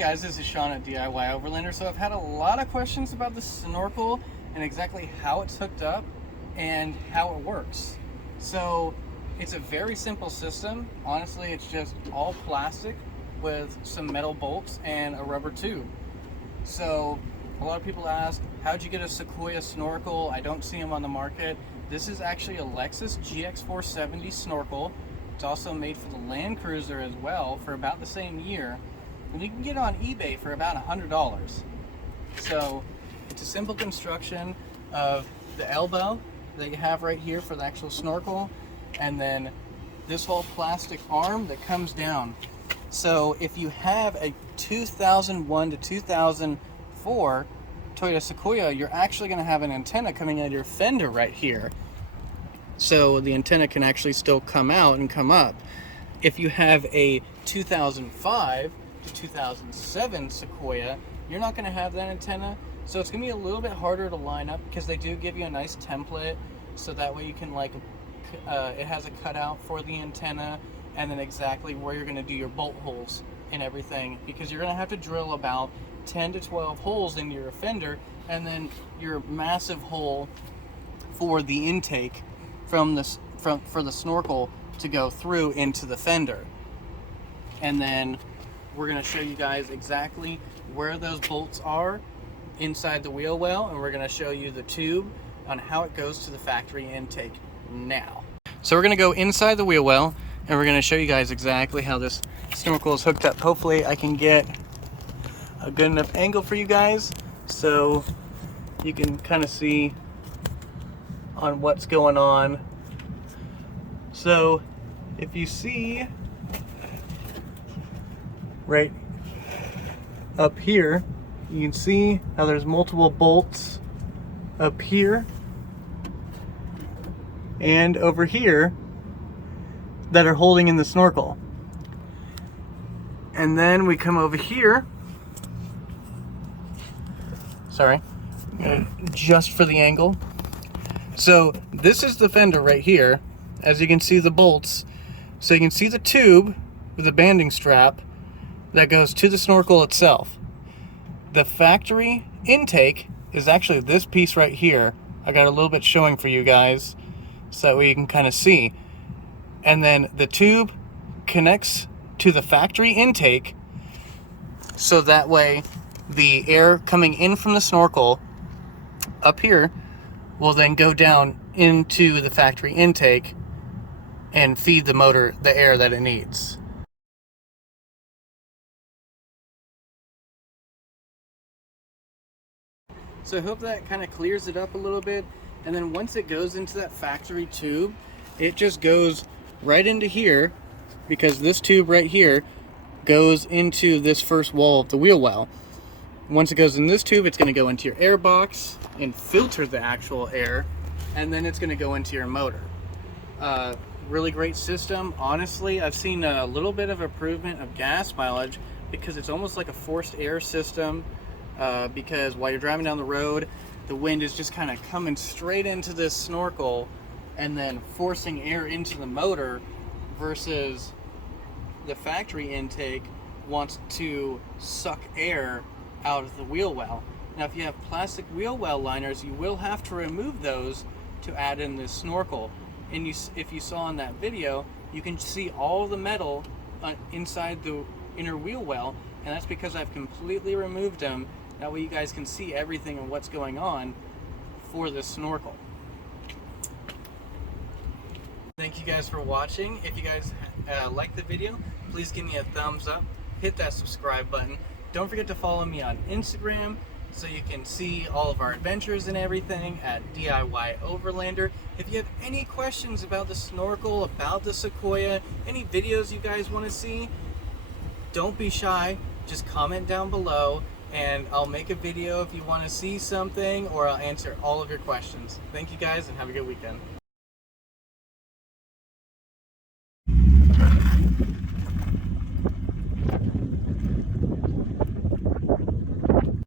guys, this is Sean at DIY Overlander. So I've had a lot of questions about the snorkel and exactly how it's hooked up and how it works. So it's a very simple system. Honestly, it's just all plastic with some metal bolts and a rubber tube. So a lot of people ask, how'd you get a Seqouia Snorkel? I don't see them on the market. This is actually a Lexus GX470 snorkel. It's also made for the Land Cruiser as well for about the same year. And you can get it on eBay for about $100. So it's a simple construction of the elbow that you have right here for the actual snorkel, and then this whole plastic arm that comes down. So if you have a 2001 to 2004 Toyota Sequoia, you're actually going to have an antenna coming out of your fender right here. So the antenna can actually still come out and come up. If you have a 2005 to 2007 Sequoia, you're not going to have that antenna. So it's going to be a little bit harder to line up because they do give you a nice template. So that way you can it has a cutout for the antenna and then exactly where you're going to do your bolt holes and everything, because you're going to have to drill about 10 to 12 holes in your fender, and then your massive hole for the intake for the snorkel to go through into the fender. And then we're going to show you guys exactly where those bolts are inside the wheel well, and we're going to show you the tube on how it goes to the factory intake now. So we're going to go inside the wheel well and we're going to show you guys exactly how this snorkel is hooked up. Hopefully I can get a good enough angle for you guys so you can kind of see on what's going on. So if you see right up here, you can see how there's multiple bolts up here and over here that are holding in the snorkel. And then we come over here. Sorry, I'm gonna adjust for the angle. So this is the fender right here. As you can see the bolts. So you can see the tube with the banding strap that goes to the snorkel itself. The factory intake is actually this piece right here. I got a little bit showing for you guys so that way you can kind of see. And then the tube connects to the factory intake, so that way the air coming in from the snorkel up here will then go down into the factory intake and feed the motor the air that it needs. So I hope that kind of clears it up a little bit. And then once it goes into that factory tube, it just goes right into here, because this tube right here goes into this first wall of the wheel well. Once it goes in this tube, it's going to go into your air box and filter the actual air, and then it's going to go into your motor. Really great system. Honestly, I've seen a little bit of improvement of gas mileage because it's almost like a forced air system, because while you're driving down the road, the wind is just kind of coming straight into this snorkel and then forcing air into the motor, versus the factory intake wants to suck air out of the wheel well. Now if you have plastic wheel well liners, you will have to remove those to add in this snorkel. And if you saw in that video, you can see all the metal inside the inner wheel well, and that's because I've completely removed them. That way you guys can see everything and what's going on for this snorkel. Thank you guys for watching. If you guys like the video, please give me a thumbs up, hit that subscribe button. Don't forget to follow me on Instagram so you can see all of our adventures and everything at DIY Overlander. If you have any questions about the snorkel, about the Sequoia, any videos you guys want to see, don't be shy. Just comment down below and I'll make a video if you want to see something, or I'll answer all of your questions. Thank you guys and have a good weekend.